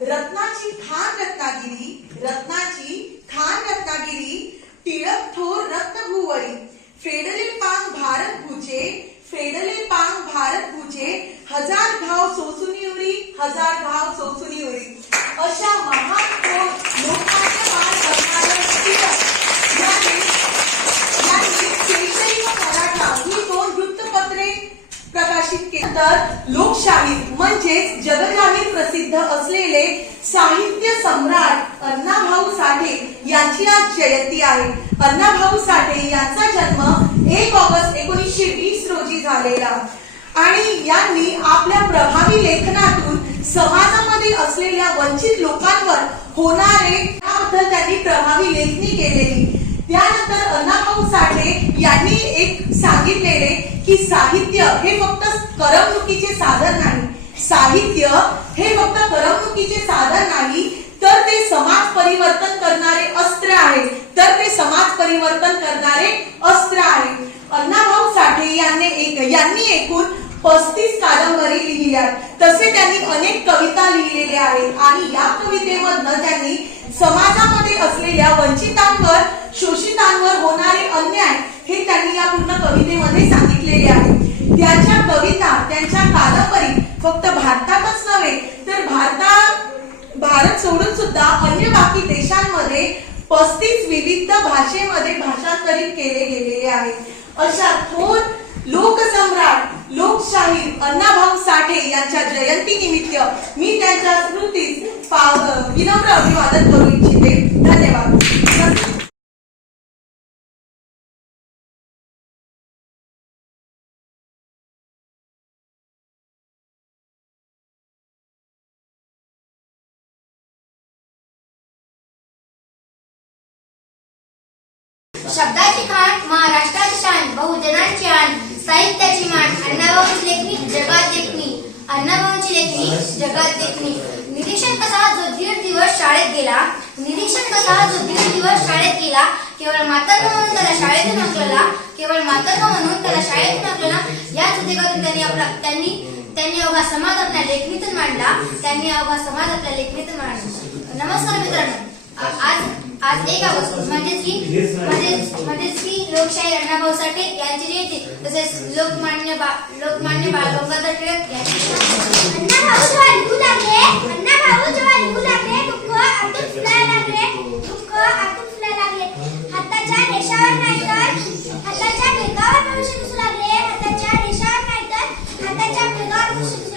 रत्नाची खान रत्नागिरी रत्नाची खान रत्नागिरी टिळक थोर रत्नभुवरी फेडले पांग भारत भुजे फेडले पांग भारत भुजे हजार भाव सोसुनी उरी हजार भाव सोसुनी उरी अशा महान थोर लोकमान्य बाळ गंगाधर टिळक यांनी यांनी केसरी व मराठा ही दोन वृत्तपत्रे प्रकाशित केली तर लोकशाही म्हणजेच जगजाहीर प्रसिद्ध असलेले साहित्य सम्राट अण्णाभाऊ साठे यांची आज जयंती आहे. अण्णाभाऊ साठे यांचा जन्म एक ऑगस्ट एकोणीसशे वीस रोजी झालेला. आणि यांनी आपल्या प्रभावी लेखनातून समाजामध्ये असलेल्या वंचित लोकांवर होणारे त्याबद्दल त्यांनी प्रभावी लेखणी केलेली. त्यानंतर अण्णाभाऊ साठे यांनी एक सांगितलेले की साहित्य हे फक्त करमणुकीचे साधन नाही. साहित्य हे फक्त करमणुकीचे साधन परिवर्तन करणारे अस्त्र आहे. तर ते समाज परिवर्तन करणारे अस्त्र आहे. अण्णाभाऊ साठे यांनी एक यांनी एकूण पस्तीस कादंबरी लिहिल्या. तसे त्यांनी अनेक कविता लिहिलेल्या आहेत. आणि या कवितेमधनं त्यांनी समाजामध्ये असलेल्या वंचितांवर शोषितांवर होणारे अन्याय हे त्यांनी या पूर्ण कवितेमध्ये सांगितलेले आहे त्यांच्या कविता त्यांच्या कादंबरी फक्त भारतातच नव्हे तर भारता भारत सोडून सुद्धा अन्य बाकी देशांमध्ये पस्तीस विविध भाषेमध्ये भाषांतरित केले गेलेले आहे. अशा थोर लोकसम्राट लोकशाहीर अण्णाभाऊ साठे यांच्या जयंती निमित्त मी त्यांच्या स्मृतीस विनम्र अभिवादन करू इच्छिते. धन्यवाद. शब्दाची खाण महाराष्ट्राची शान बहुजनांची आण साहित्याची मान अण्णाभाऊची लेखणी जगात लेखणी अण्णाभाऊंची लेखणी जगात लेखणी निरीक्षण कसा जो दीड दिवस शाळेत गेला निरीक्षण कसा जो दीड दिवस शाळेत गेला केवळ मातंग म्हणून त्याला शाळेतून हाकलला केवळ मातंग म्हणून त्याला शाळेतून हाकलला याच उद्योगातून त्यांनी आपला त्यांनी त्यांनी अवघा समाज आपल्या लेखणीतून मांडला त्यांनी अवघा समाज आपल्या लेखणीतून मांडला. नमस्कार मित्रांनो. आज आज एक ऑगस्ट म्हणजेच की म्हणजेच म्हणजेच की लोकशाही अण्णाभाऊ साठे यांची जयंती. तसेच लोकमान्य बा लोकमान्य बाळ गंगाधर टिळक यांची हाताच्या रेषावर नाही तर हाताच्या भेगावर मनुष्य दिसू लागले. हाताच्या रेषावर नाही तर हाताच्या भेगावर मनुष्य दिसू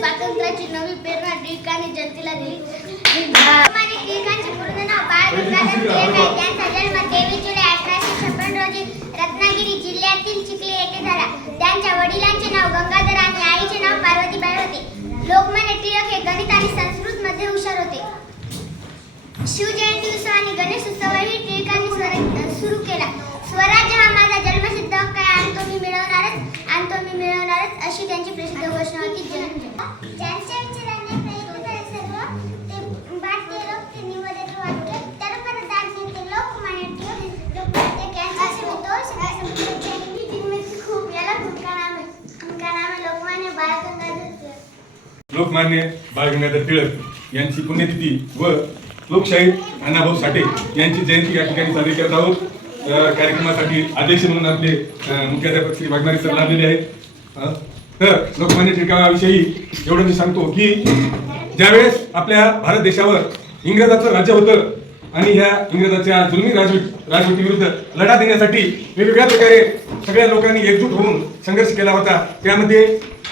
स्वातंत्र्याची नवी प्रेरणा जनतेला दिली. टिळकांचे पूर्ण नाव बाळ गंगाधर टिळक आहे. त्यांचा जन्म तेवीस जुलै अठराशे छप्पन रोजी रत्नागिरी जिल्ह्यातील चिखली येथे झाला. त्यांच्या वडिलांचे नाव गंगाधर आणि आईचे नाव पार्वतीबाई होते लोकमान्य टिळक हे गणित आणि संस्कृत मध्ये हुशार होते. शिवजयंती उत्सव आणि गणेश उत्सवही टिळकांनी सुरू केला. स्वराज्य हा माझा जन्मसिद्ध हक्क आहे. आणि तो मी मिळवणारच आणि तो मी मिळवणारच अशी त्यांची प्रसिद्ध घोषणा होती. जय लोकमान्य बाळगंगाधर टिळक यांची पुण्यतिथी व लोकशाहीर अण्णाभाऊ साठे यांची जयंती या ठिकाणी साजरी करत आहोत. कार्यक्रमासाठी अध्यक्ष म्हणून आपले मुख्याध्यापक श्री वाघमारे सर लाभलेले आहेत. तर लोकमान्य टिळकाविषयी एवढं मी सांगतो की ज्यावेळेस आपल्या भारत देशावर इंग्रजाचं राज्य होतं आणि ह्या इंग्रजाच्या जुलमी राजवट राजवटीविरुद्ध लढा देण्यासाठी वेगवेगळ्या प्रकारे सगळ्या लोकांनी एकजूट होऊन संघर्ष केला होता. त्यामध्ये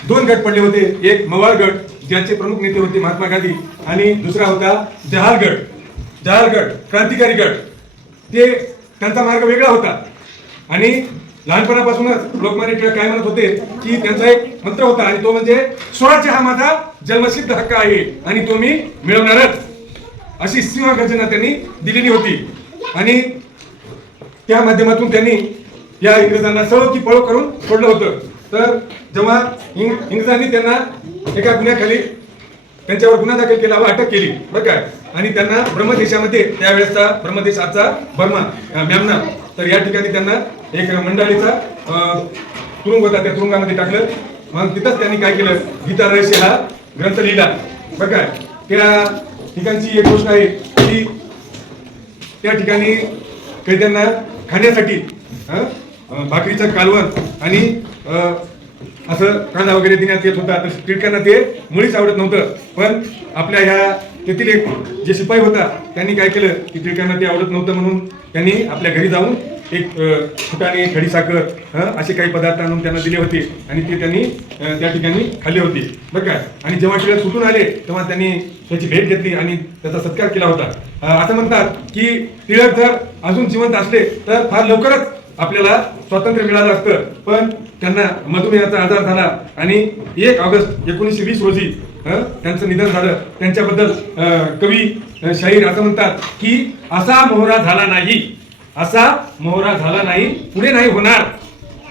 दोन गट पडले होते. एक मवाळ गट ज्याचे प्रमुख नेते होते महात्मा गांधी आणि दुसरा होता जहालगड जहालगड क्रांतिकारी गट ते त्यांचा मार्ग वेगळा होता. आणि लहानपणापासूनच लोकमान्य टिळक काय म्हणत होते की त्यांचा एक मंत्र होता आणि तो म्हणजे स्वराज्य हा माझा जन्मसिद्ध हक्क आहे आणि तो मी मिळवणारच. अशी सिंहगर्जना त्यांनी दिलेली होती. आणि त्या माध्यमातून त्यांनी या इंग्रजांना सळो की पळो करून सोडलं होतं. तर जेव्हा इंग- इंग्रजांनी त्यांना एका गुन्ह्याखाली त्यांच्यावर गुन्हा दाखल केला व अटक केली बरं काय आणि त्यांना ब्रह्मदेशामध्ये त्यावेळेसचा ब्रह्मदेश आजचा बर्मा म्यामना तर या ठिकाणी त्यांना एक मंडळीचा अं, तुरुंग होता त्या तुरुंगामध्ये टाकलं. मग तिथंच त्यांनी काय केलं? गीता रहस्य हा ग्रंथ लिहिला बरं काय त्या ठिकाणची एक गोष्ट आहे की त्या ठिकाणी कैद्यांना खाण्यासाठी भाकरीचं कालवण आणि अं, असं कांदा वगैरे देण्यात येत होता तर टिळकांना ते मुळीच आवडत नव्हतं. पण आपल्या ह्या तेथील एक जे शिपाई होता त्यांनी काय केलं की टिळकांना ते आवडत नव्हतं म्हणून त्यांनी आपल्या घरी जाऊन एक फुटाने फुटाणे खडीसाखर असे काही पदार्थ आणून त्यांना दिले होते आणि ते त्यांनी त्या ठिकाणी खाल्ले होते. बरं काय आणि जेव्हा टिळक सुटून आले तेव्हा त्यांनी त्याची भेट घेतली आणि त्याचा सत्कार केला होता. असं म्हणतात की टिळक जर अजून जिवंत असले तर फार लवकरच आपल्याला स्वातंत्र्य मिळालं असतं. पण त्यांना मधुमेहाचा आजार झाला आणि एक ऑगस्ट एकोणीसशे वीस रोजी अं, त्यांचं निधन झालं. त्यांच्याबद्दल अं, कवी शाहीर असं म्हणतात की असा मोहरा झाला नाही. असा मोहरा झाला नाही. पुढे नाही होणार.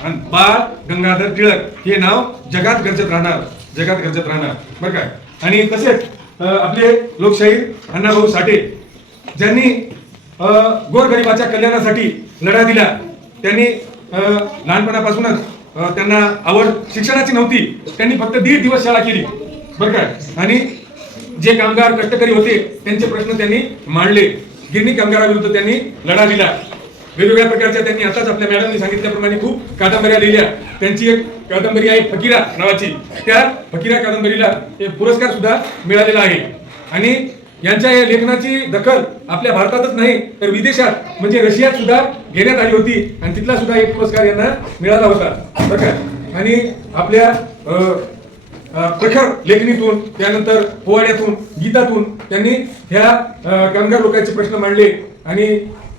आणि बाळ गंगाधर टिळक हे नाव जगात गरजत राहणार. जगात गरजत राहणार. बरं काय आणि तसेच आपले लोकशाहीर अण्णाभाऊ साठे ज्यांनी गोरगरिबाच्या कल्याणासाठी लढा दिला. त्यांनी अं, लहानपणापासूनच त्यांना आवड शिक्षणाची नव्हती. त्यांनी फक्त दीड दिवस शाळा केली. बरं काय आणि जे कामगार कष्टकरी होते त्यांचे प्रश्न त्यांनी मांडले. गिरणी कामगाराविरुद्ध त्यांनी लढा दिला. वेगवेगळ्या प्रकारच्या त्यांनी आताच आपल्या मॅडमनी सांगितल्याप्रमाणे खूप कादंबऱ्या लिहिल्या. त्यांची एक कादंबरी आहे फकीरा नावाची. त्या फकीरा कादंबरीला एक पुरस्कार सुद्धा मिळालेला आहे. आणि यांच्या या लेखनाची दखल आपल्या भारतातच नाही तर विदेशात म्हणजे रशियात सुद्धा घेण्यात आली होती. आणि तिथला सुद्धा एक पुरस्कार यांना मिळाला होता. बरं आणि आपल्या अं, प्रखर लेखणीतून त्यानंतर पोवाड्यातून गीतातून त्यांनी ह्या कामगार लोकांचे प्रश्न मांडले. आणि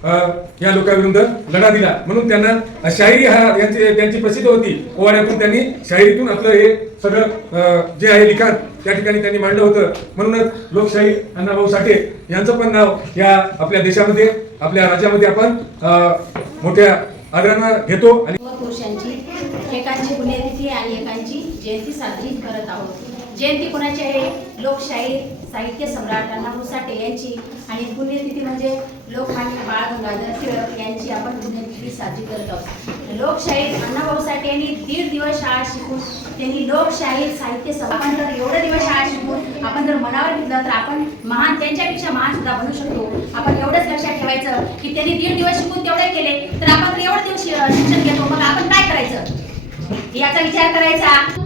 या लोकांविरुद्ध लढा दिला. म्हणून त्यांना शाहिरी हा यांची त्यांची प्रसिद्ध होती. पोवाड्यातून त्यांनी शाहिरीतून आपलं हे सगळं जे आहे लिखाण त्या ठिकाणी त्यांनी मांडलं होतं. म्हणूनच लोकशाही अण्णाभाऊ साठे यांचं पण नाव या आपल्या देशामध्ये आपल्या राज्यामध्ये आपण मोठ्या आदरानं घेतो. आणि पुरुषांची एकांची पुण्यतिथी आणि एकांची जयंती साजरी करत आहोत. जयंती कोणाची आहे? लोकशाहीर साहित्य सम्राट अण्णा भुसाटे यांची. आणि पुण्यतिथी म्हणजे लोकमान्य बाळ गंगाधर टिळक यांची आपण पुण्यतिथी साजरी करत. आहोत लोकशाहीर अण्णाभाऊ साठे यांनी दीड दिवस शाळा शिकून त्यांनी लोकशाहीर साहित्य सभा आपण जर एवढं दिवस शाळा शिकून आपण जर मनावर घेतलं तर आपण महान त्यांच्यापेक्षा महान सुद्धा बनू शकतो. आपण एवढंच लक्षात ठेवायचं की त्यांनी दीड दिवस शिकून तेवढे केले तर आपण एवढं दिवस शिक्षण घेतो मग आपण काय करायचं? याचा विचार करायचा.